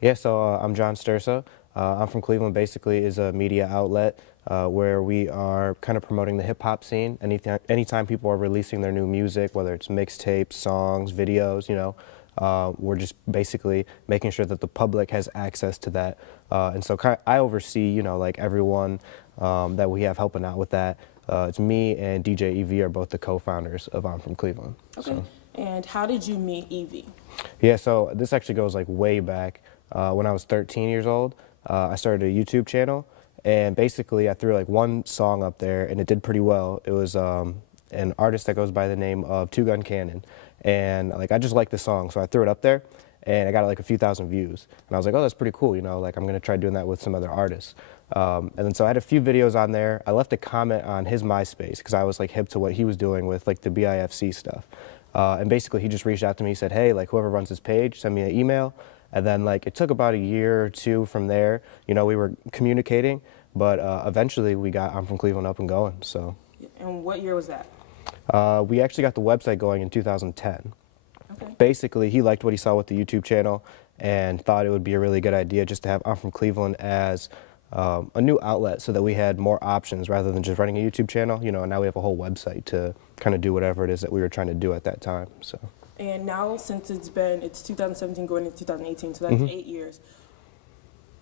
Yeah, so I'm John Stursa. I'm from Cleveland. Basically, is a media outlet where we are kind of promoting the hip hop scene. Anytime people are releasing their new music, whether it's mixtapes, songs, videos, we're just basically making sure that the public has access to that. And so I oversee, like everyone that we have helping out with that. It's me and DJ EV are both the co-founders of I'm from Cleveland. Okay. So. And how did you meet Evie? Yeah, so this actually goes like way back. When I was 13 years old, I started a YouTube channel, and basically I threw like one song up there, and it did pretty well. It was an artist that goes by the name of Two Gun Cannon, and like I just liked the song, so I threw it up there, and I got like a few thousand views, and I was like, oh, that's pretty cool, like I'm gonna try doing that with some other artists. And then so I had a few videos on there. I left a comment on his MySpace because I was like hip to what he was doing with like the BIFC stuff. And basically he just reached out to me, said, hey, like whoever runs this page, send me an email. And then like it took about a year or two from there, we were communicating, but eventually we got I'm from Cleveland up and going, so. And what year was that? We actually got the website going in 2010. Okay. Basically, he liked what he saw with the YouTube channel and thought it would be a really good idea just to have I'm from Cleveland as a new outlet so that we had more options rather than just running a YouTube channel, and now we have a whole website to kind of do whatever it is that we were trying to do at that time, so. And now since it's 2017 going into 2018, so that's 8 years,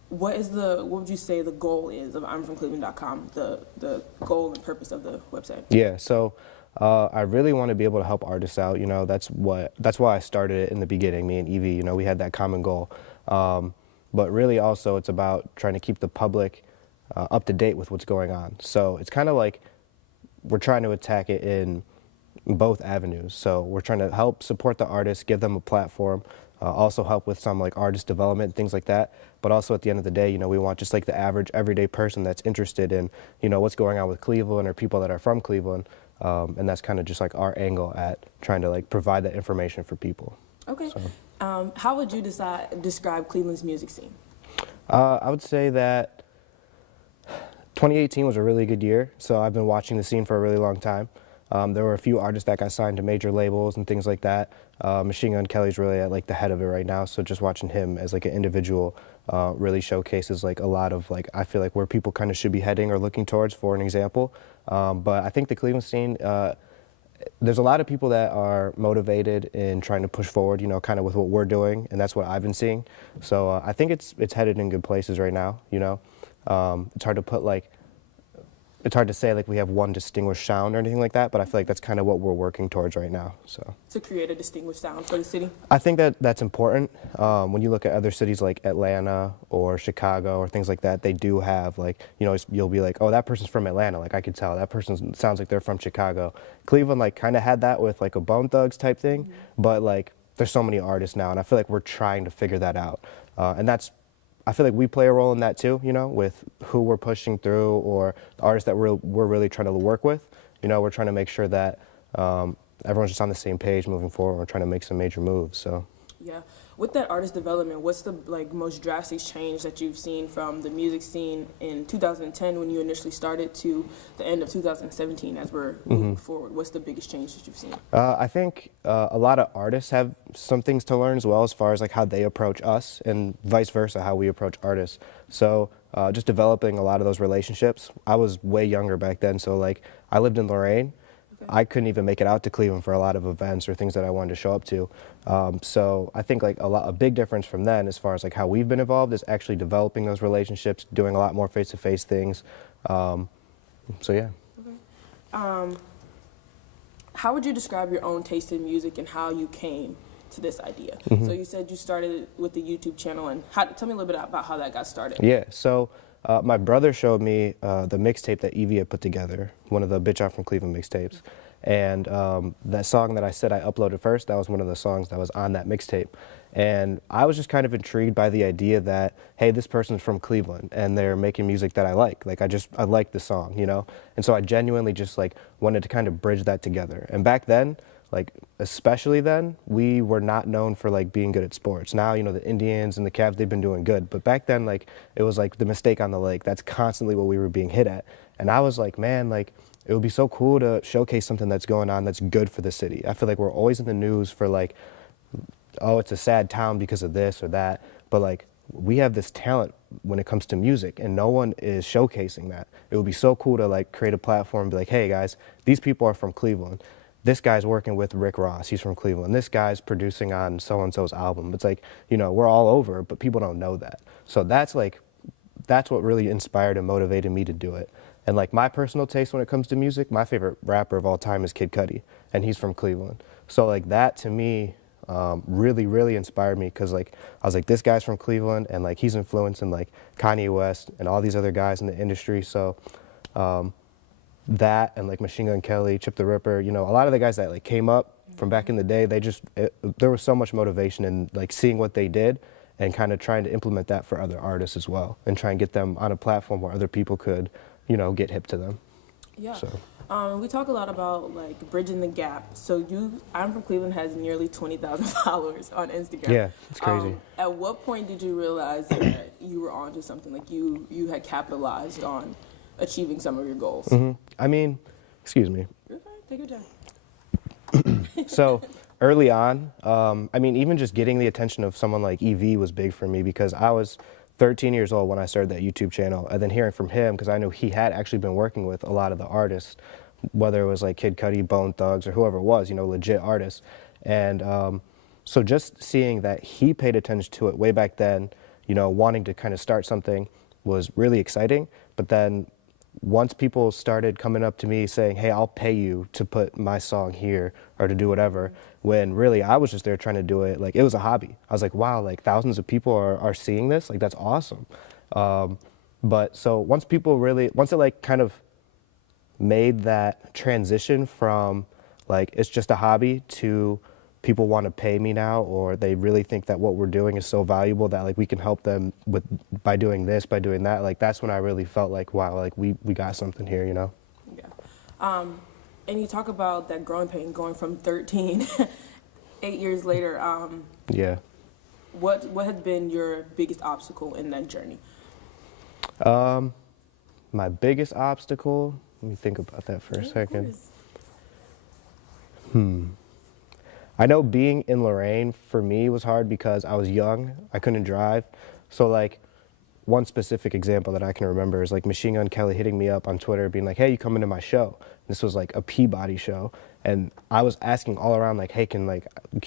what would you say the goal is of I'mFromCleveland.com, the goal and purpose of the website? Yeah, so I really want to be able to help artists out, that's why I started it in the beginning, me and Evie, we had that common goal. But really also it's about trying to keep the public up to date with what's going on. So it's kind of like we're trying to attack it in both avenues. So we're trying to help support the artists, give them a platform, also help with some like artist development, things like that. But also at the end of the day, we want just like the average everyday person that's interested in, what's going on with Cleveland or people that are from Cleveland. And that's kind of just like our angle at trying to like provide that information for people. Okay. So. How would you describe Cleveland's music scene? I would say that 2018 was a really good year. So I've been watching the scene for a really long time. There were a few artists that got signed to major labels and things like that. Machine Gun Kelly's really at like the head of it right now. So just watching him as like an individual really showcases like a lot of like, I feel like where people kind of should be heading or looking towards, for an example. But I think the Cleveland scene, there's a lot of people that are motivated in trying to push forward, kind of with what we're doing, and that's what I've been seeing. So I think it's headed in good places right now, It's hard to put like, it's hard to say like we have one distinguished sound or anything like that, but I feel like that's kind of what we're working towards right now. So to create a distinguished sound for the city? I think that's important. When you look at other cities like Atlanta or Chicago or things like that, they do have like, you'll be like, oh, that person's from Atlanta. Like I could tell that person sounds like they're from Chicago. Cleveland like kind of had that with like a Bone Thugs type thing, but like there's so many artists now, and I feel like we're trying to figure that out. And I feel like we play a role in that too, with who we're pushing through or the artists that we're really trying to work with. We're trying to make sure that everyone's just on the same page moving forward. We're trying to make some major moves, so. Yeah. With that artist development, what's the most drastic change that you've seen from the music scene in 2010 when you initially started to the end of 2017 as we're moving forward? What's the biggest change that you've seen? I think a lot of artists have some things to learn as well, as far as like how they approach us and vice versa, how we approach artists. So just developing a lot of those relationships. I was way younger back then, so like I lived in Lorain. I couldn't even make it out to Cleveland for a lot of events or things that I wanted to show up to. So I think like a big difference from then as far as like how we've been involved is actually developing those relationships, doing a lot more face-to-face things. So yeah. Okay. How would you describe your own taste in music and how you came to this idea? So you said you started with the YouTube channel, and tell me a little bit about how that got started. Yeah, so my brother showed me the mixtape that Evie had put together, one of the Bitch I'm from Cleveland mixtapes. And that song that I said I uploaded first, that was one of the songs that was on that mixtape. And I was just kind of intrigued by the idea that, hey, this person's from Cleveland and they're making music that I like. Like I like the song, And so I genuinely just like wanted to kind of bridge that together. And back then, like especially then, we were not known for like being good at sports. Now, the Indians and the Cavs, they've been doing good. But back then, like it was like the mistake on the lake. That's constantly what we were being hit at. And I was like, man, like it would be so cool to showcase something that's going on that's good for the city. I feel like we're always in the news for like, oh, it's a sad town because of this or that. But like we have this talent when it comes to music, and no one is showcasing that. It would be so cool to like create a platform and be like, hey guys, these people are from Cleveland. This guy's working with Rick Ross, he's from Cleveland. This guy's producing on so-and-so's album. It's like, you know, we're all over, but people don't know that. So that's what really inspired and motivated me to do it. And like my personal taste when it comes to music, my favorite rapper of all time is Kid Cudi, and he's from Cleveland. So like that to me really, really inspired me, because like I was like, this guy's from Cleveland, and like he's influencing like Kanye West and all these other guys in the industry. So that and like Machine Gun Kelly, Chip the Ripper, you know, a lot of the guys that like came up from back in the day, there was so much motivation in like seeing what they did and kind of trying to implement that for other artists as well, and try and get them on a platform where other people could, you know, get hip to them. Yeah. So. We talk a lot about like bridging the gap. So I'm from Cleveland, has nearly 20,000 followers on Instagram. Yeah, it's crazy. At what point did you realize that you were onto something? Like you had capitalized on achieving some of your goals? Mm-hmm. I mean, excuse me. You're fine. Take your time. So early on, I mean, even just getting the attention of someone like EV was big for me, because I was 13 years old when I started that YouTube channel, and then hearing from him, because I knew he had actually been working with a lot of the artists, whether it was like Kid Cudi, Bone Thugs, or whoever it was, you know, legit artists. And so just seeing that he paid attention to it way back then, you know, wanting to kind of start something was really exciting. But then once people started coming up to me saying, hey, I'll pay you to put my song here or to do whatever, when really I was just there trying to do it, like it was a hobby. I was like, wow, like thousands of people are seeing this, like that's awesome. But so once it like kind of made that transition from like it's just a hobby to people want to pay me now, or they really think that what we're doing is so valuable that like we can help them by doing this, by doing that, like that's when I really felt like, wow, like we got something here, you know? Yeah. And you talk about that growing pain, going from 13, 8 years later. Yeah. What has been your biggest obstacle in that journey? My biggest obstacle, let me think about that for a second. I know being in Lorraine for me was hard because I was young, I couldn't drive. So like one specific example that I can remember is like Machine Gun Kelly hitting me up on Twitter being like, hey, you coming to my show? This was like a Peabody show. And I was asking all around like, hey, can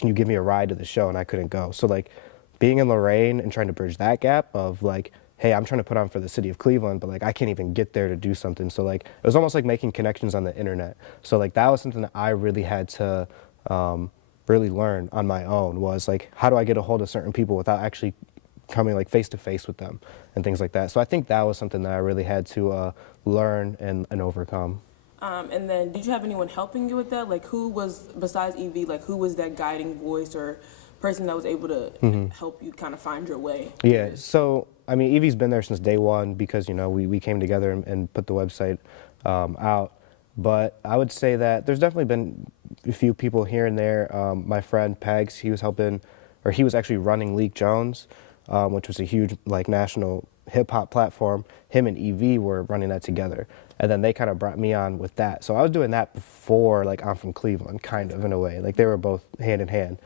you give me a ride to the show? And I couldn't go. So like being in Lorraine and trying to bridge that gap of like, hey, I'm trying to put on for the city of Cleveland, but like I can't even get there to do something. So like it was almost like making connections on the internet. So like that was something that I really had to really learn on my own, was like, how do I get a hold of certain people without actually coming like face to face with them and things like that. So I think that was something that I really had to learn and overcome. And then did you have anyone helping you with that? Like who was, besides EV, like who was that guiding voice or person that was able to help you kind of find your way? Yeah, so I mean, Evie's been there since day one because, you know, we came together and put the website out. But I would say that there's definitely been a few people here and there. My friend Pegs, he was helping, or he was actually running Leak Jones, which was a huge like national hip hop platform. Him and EV were running that together. And then they kind of brought me on with that. So I was doing that before like I'm from Cleveland, kind of in a way. Like they were both hand in hand.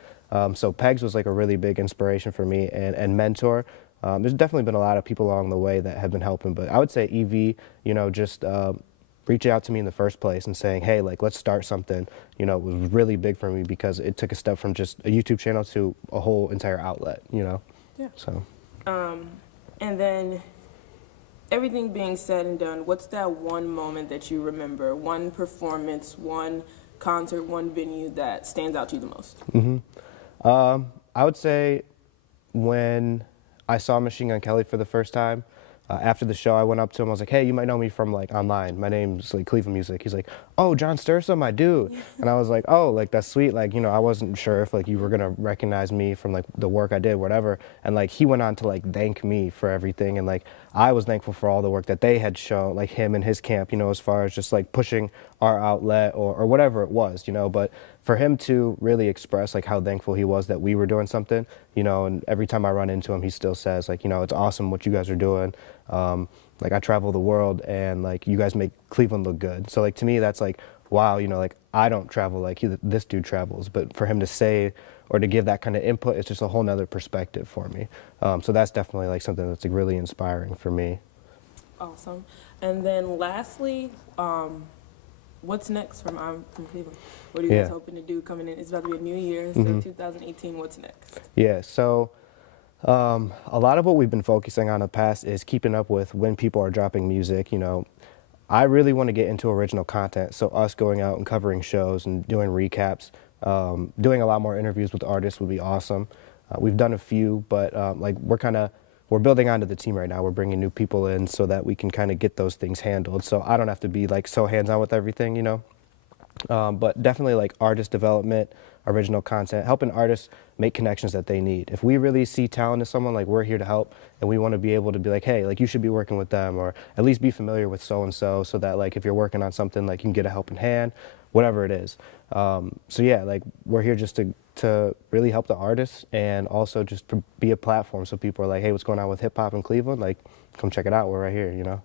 So Pegs was like a really big inspiration for me and mentor. There's definitely been a lot of people along the way that have been helping, but I would say EV, you know, just reaching out to me in the first place and saying, hey, like, let's start something, you know, was really big for me because it took a step from just a YouTube channel to a whole entire outlet, you know? Yeah. So. And then everything being said and done, what's that one moment that you remember, one performance, one concert, one venue that stands out to you the most? I would say when I saw Machine Gun Kelly for the first time, after the show, I went up to him. I was like, hey, you might know me from like online. My name's like CLEVELANDmusic. He's like, oh, John Stursa, my dude. And I was like, oh, like that's sweet. Like, you know, I wasn't sure if like you were gonna recognize me from like the work I did, whatever. And like he went on to like thank me for everything. And like I was thankful for all the work that they had shown, like him and his camp, you know, as far as just like pushing our outlet or whatever it was, you know. But for him to really express like how thankful he was that we were doing something, you know, and every time I run into him, he still says like, you know, it's awesome what you guys are doing. Like I travel the world and like you guys make Cleveland look good. So like to me, that's like wow, you know, like I don't travel like this dude travels, but for him to say or to give that kind of input, it's just a whole nother perspective for me. So that's definitely like something that's like really inspiring for me. Awesome. And then lastly, what's next from Cleveland? What are you guys hoping to do coming in? It's about to be a new year, so 2018, what's next? Yeah, so a lot of what we've been focusing on in the past is keeping up with when people are dropping music. You know, I really want to get into original content, so us going out and covering shows and doing recaps, doing a lot more interviews with artists would be awesome. We've done a few, but like we're building onto the team right now. We're bringing new people in so that we can kind of get those things handled. So I don't have to be like so hands-on with everything, you know. But definitely like artist development, original content, helping artists make connections that they need. If we really see talent in someone, like we're here to help, and we want to be able to be like, hey, like you should be working with them, or at least be familiar with so-and-so, so that like if you're working on something, like you can get a helping hand, whatever it is. So yeah, like we're here just to really help the artists, and also just to be a platform so people are like, hey, what's going on with hip hop in Cleveland? Like, come check it out. We're right here, you know?